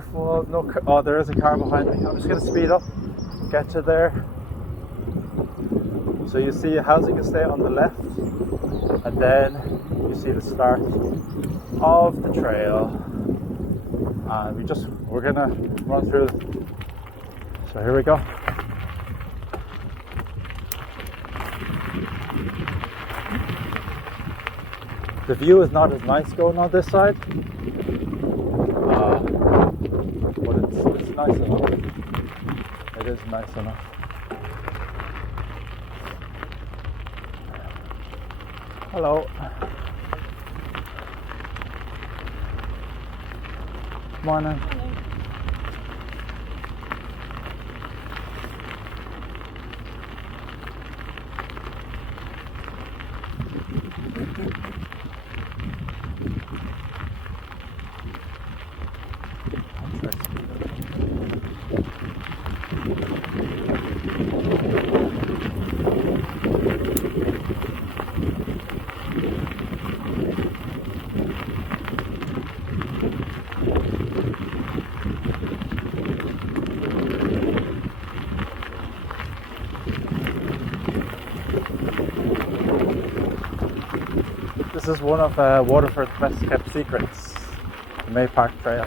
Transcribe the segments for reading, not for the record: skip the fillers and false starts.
careful. No, oh, there is a car behind me. I'm just going to speed up, get to there. So you see a housing estate on the left, and then you see the start of the trail. And we're going to run through. So here we go. The view is not as nice going on this side, but it's nice enough. It is nice enough. Hello. Morning. This is one of Waterford's best kept secrets, the May Park Trail.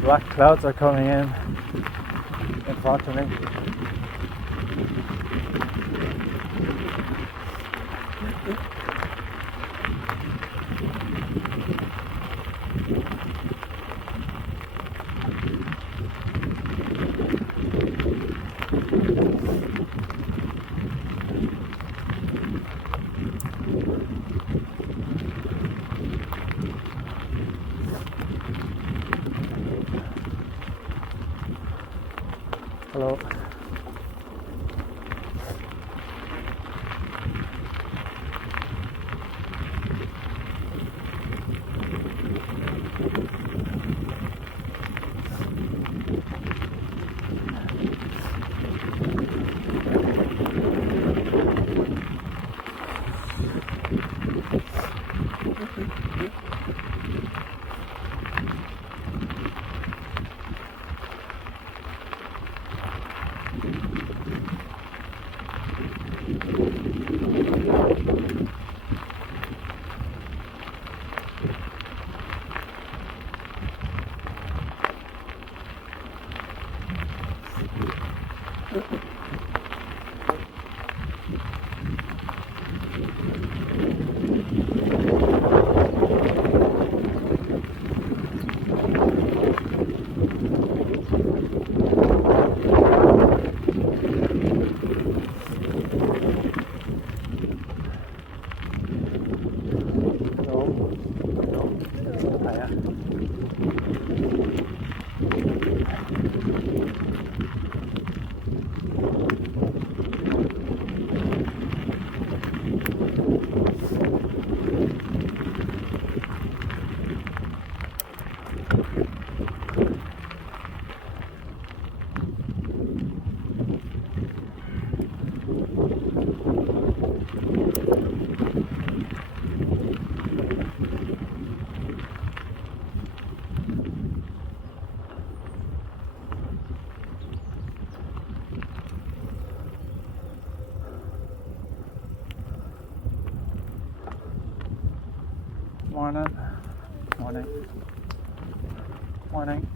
Black clouds are coming in front of me. Hello. Morning. Morning. Morning.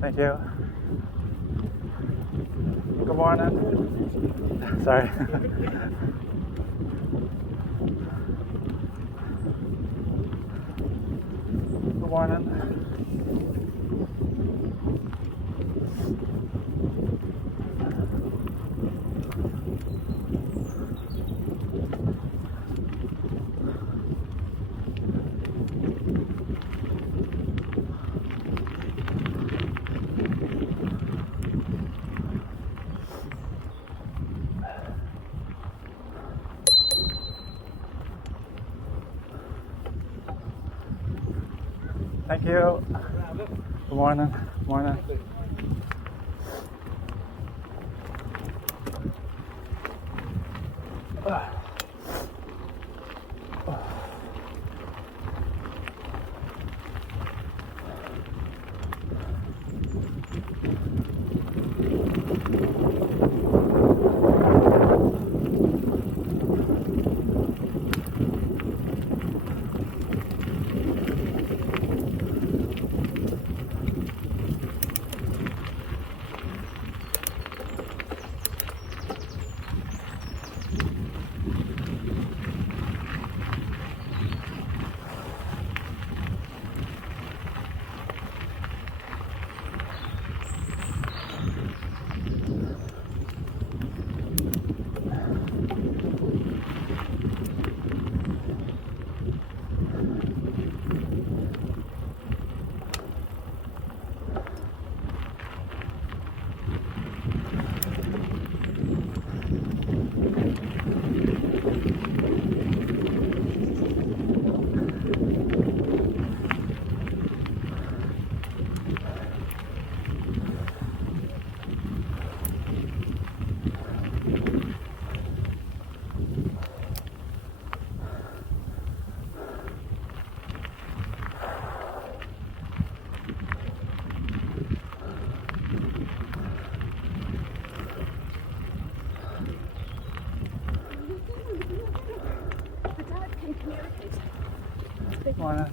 Thank you. Good morning. Sorry. Good morning. Thank you. Good morning. Morning. Morning.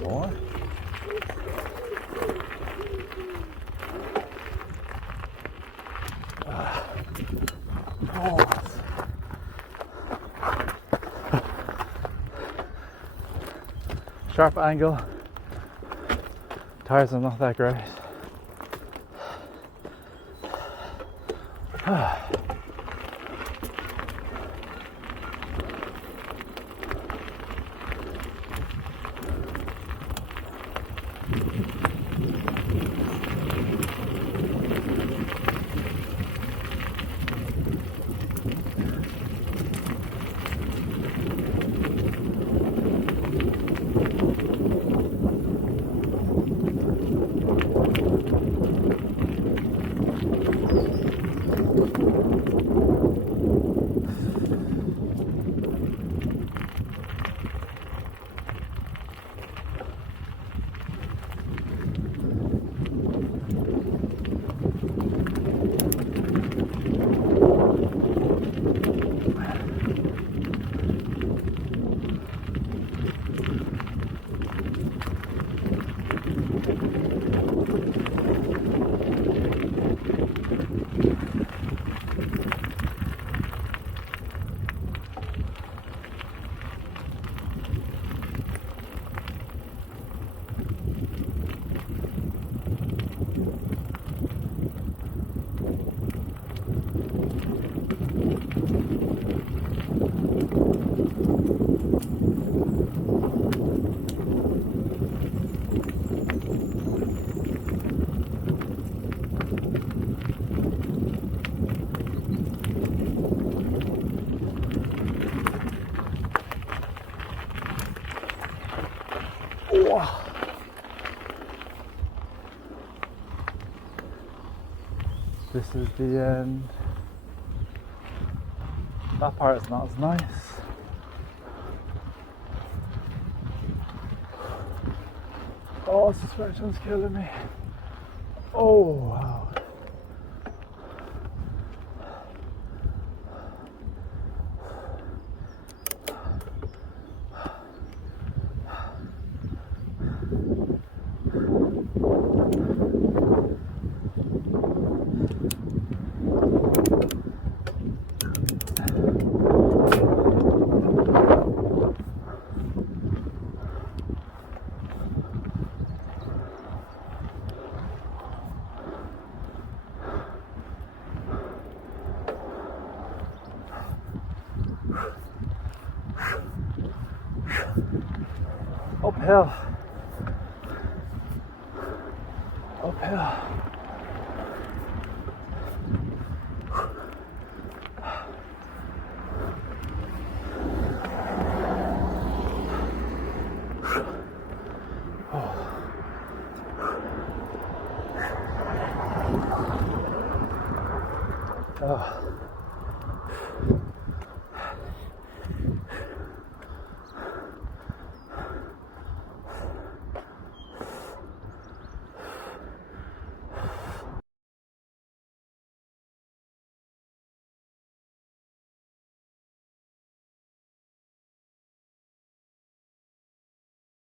More. Sharp angle. Tires are not that great. This is the end. That part is not as nice. Oh, suspension's killing me. Oh, wow. Uphill. Uphill. Oh.